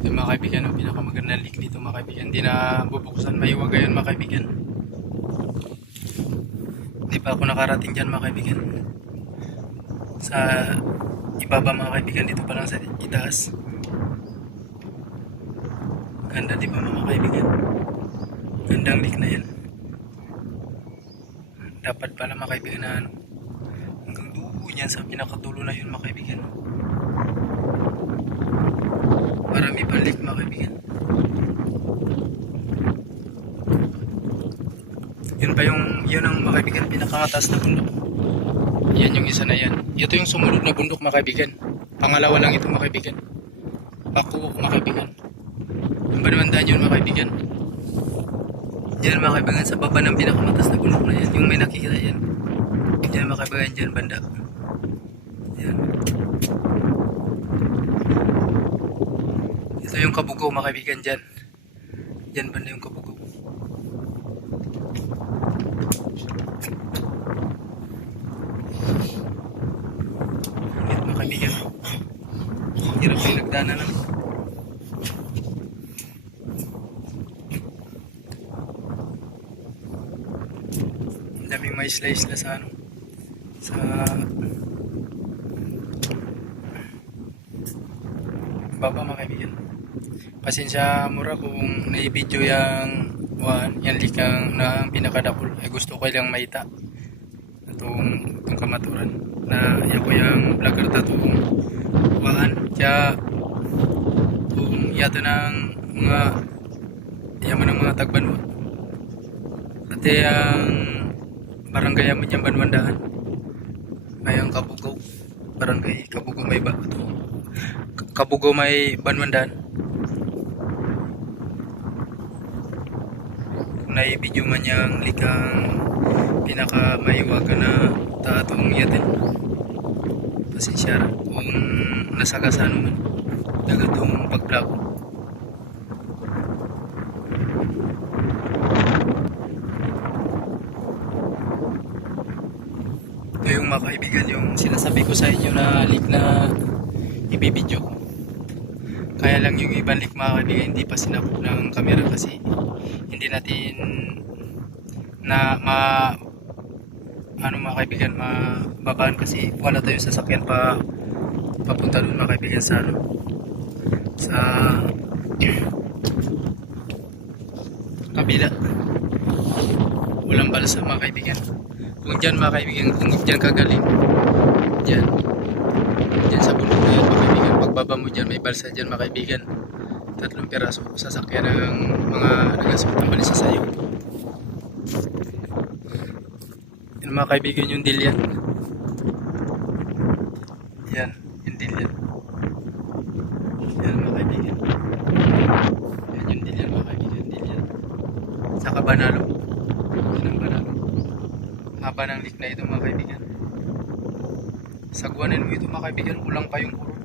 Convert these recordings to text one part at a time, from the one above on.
Yung mga kaibigan, ang pinakamagandang leak dito mga kaibigan. Hindi na bubuksan, maiwag yun mga kaibigan. Hindi pa ako nakarating dyan mga kaibigan. Sa ibaba mga kaibigan, dito pa lang sa itaas. Ganda di ba mga kaibigan? Gandang leak na yan. Dapat pala mga kaibigan na ano, hanggang doon yan sa pinakadulo na yun mga kaibigan. Marami pang leak mga kaibigan. Yun pa yung, yun ang mga kaibigan, pinakamataas na bundok. Yan yung isa na yan. Ito yung sumunod na bundok mga kaibigan. Pangalawa lang ito mga kaibigan. Pakuwok mga kaibigan. Yung banwandaan yun mga kaibigan. Diyan mga kaibigan sa baba ng pinakamataas na bundok na yan. Yung may nakikita yan. Diyan mga kaibigan, dyan banda. Yan. Ito yung Kabugaw mga kaibigan dyan. Dyan banda yung Kabugaw. Yan mga kaibigan. Hirap yung nagdana lang. Daming may isla-isla sa ano, sa baba mga kaibigan. Pasensya mura kung naibidyo yan likang na pinakadakol ay gusto ko lang maita itong kamaturan na yan ko yung vlogger tatong kaya kung yato ng mga yaman ng mga tagbanwa at ang barangay mo dyan Banwandaan ay ang Kabugaw, barangay Kabugaw may Kabugaw may Banwandaan. Kung naibidyo man yung likang pinaka maiwaga na taatong yatin, pasensya kung nasagasano man dagatong pag-vlog. Ito yung mga kaibigan, yung sinasabi ko sa inyo na leak na ibibidyo ko. Kaya lang yung ibang leak mga kaibigan hindi pa sinakop ng camera kasi hindi natin na mga kaibigan mababaan kasi wala tayong sasakyan papunta doon mga kaibigan sa sa kabila. Walang balsa mga kaibigan. Kung dyan mga kaibigan, kung dyan kagaling, dyan sa bundok na yan mga kaibigan, pagbaba mo dyan, may balsa dyan mga kaibigan, 3 piraso sasakyan ng mga nagasot ng balisa sa'yo. Yan mga kaibigan yung dilyan. Yan, yung dilyan. Yan mga kaibigan. Yan yung dilyan mga kaibigan, dilyan. Saka Banalo. Yan ang Banalo. Haba ng leak na ito mga kaibigan. Sagwanin mo ito mga kaibigan, kulang pa yung kurot.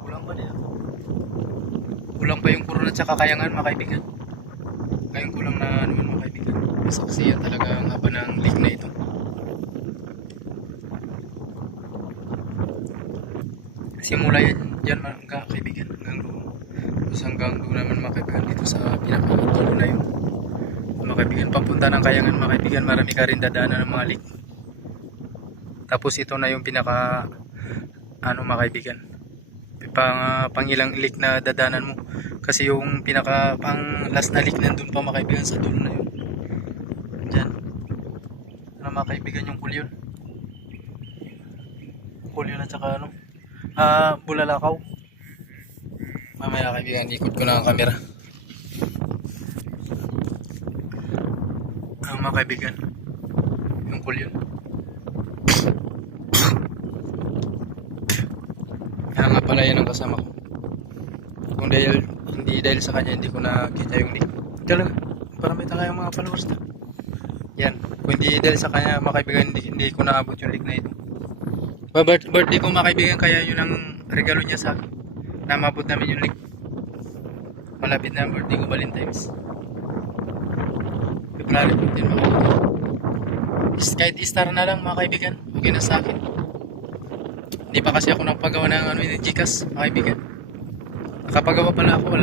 Kulang pa niya. Kulang pa yung kurot at saka kayangan mga kaibigan. Ngayon kulang na naman mga kaibigan. Masaksiyan talaga ang haba ng leak na ito. Simula yan dyan mga kaibigan hanggang doon. Tapos hanggang doon naman mga kaibigan dito sa pinakatulo na yun. Mga kaibigan, papunta ng kayangan mga kaibigan, marami ka rin dadaanan ng mga leak. Tapos ito na yung pinaka mga kaibigan, pang ilang leak na dadaanan mo kasi yung pinaka pang last na leak nandun pa mga kaibigan sa dulo na yun. Dyan mga kaibigan yung kulyon at saka Bulalakaw. Mamaya kaibigan, ikot ko na ang camera. Mga kaibigan, yung kulyon. Kaya nga pala yan ang kasama ko. Kung hindi dahil sa kanya hindi ko nakita yung leak. Talaga, parang may tayong mga followers na. Yan, kung hindi dahil sa kanya mga kaibigan hindi ko naabot yung leak na ito. Birthday ko mga kaibigan, kaya yun ang regalo niya sa akin. Na mabot namin yung leak. Malapit na ang birthday ko, Valentine's. February 15 mga kaibigan. Kahit star na lang mga kaibigan, okay na sa akin. Hindi pa kasi ako nagpagawa ng Gcash mga kaibigan. Nakapagawa pala ako,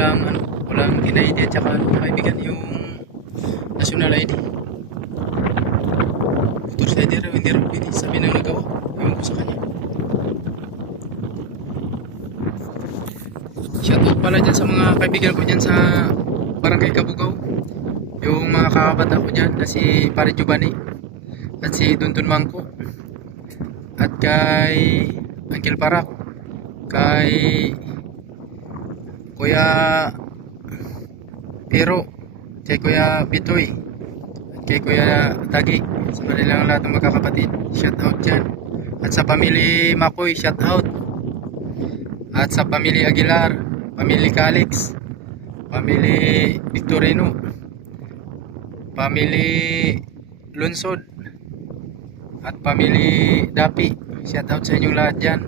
walang NID at saka mga kaibigan, yung national ID. Voter's ID raw, hindi raw pwede. Sabi nang nagawa, ewan ko sa kanya. Shoutout pala dyan sa mga kaibigan ko dyan sa Barangay Kabugaw. Yung mga kakabata ko dyan na si Pare Giovanni at si Dundun Mangko. At kay Uncle Parak, kay Kuya Pero, kay Kuya Bitoy, at kay Kuya Tagi, sa kanilang lahat ng magkakapatid, shout out dyan. At sa pamilya Makoy, shout out. At sa pamilya Aguilar, pamilya Calix, pamilya Victorino, pamilya Lunsod, at pamilya Dapi, shout out sa inyong lahat dyan.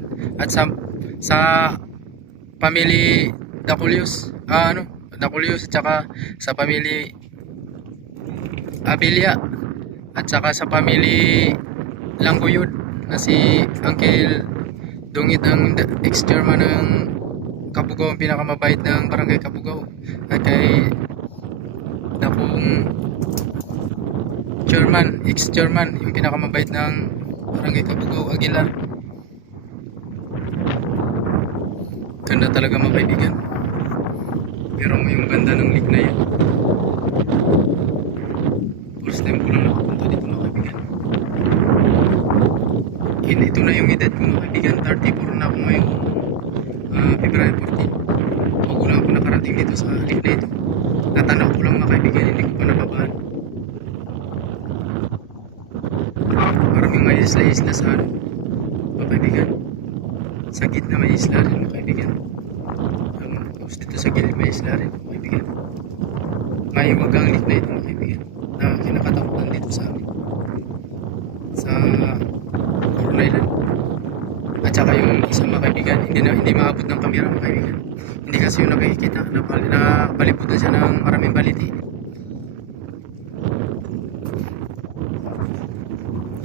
At sa pamilya Daculius, Daculius, at saka sa pamilya Abilia, at saka sa pamilya Langguyod na si Uncle Dungit, ang ex-chairman ng Kabugaw, ang pinakamabait ng Barangay Kabugaw. At kay Dakong chairman, ex-chairman, yung pinakamabait ng Barangay Kabugaw, Aguilar. Ganda talaga mga kaibigan. Pero yung ganda ng lake na yun, first time ko lang nakapunta dito mga kaibigan. Ito na yung edad ko mga kaibigan, 34 na ako ngayon, February 14. Bago lang ako nakarating dito sa lake na ito. Natanaw ko lang mga kaibigan, hindi ko pa nababaan. Maraming may isla-isla sa mga kaibigan. Sa gitna may isla rin mga kaibigan. Tapos dito sa gilid may isla rin mga kaibigan. May wagang lake na ito mga kaibigan, na kinakatakutan dito sa amin, sa Coron Island. At saka yung isang mga kaibigan, hindi maabot ng kamera mga kaibigan. Hindi kasi yung nakikita, napalibutan siya ng maraming baliti.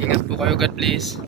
Ingat po kayo, God bless.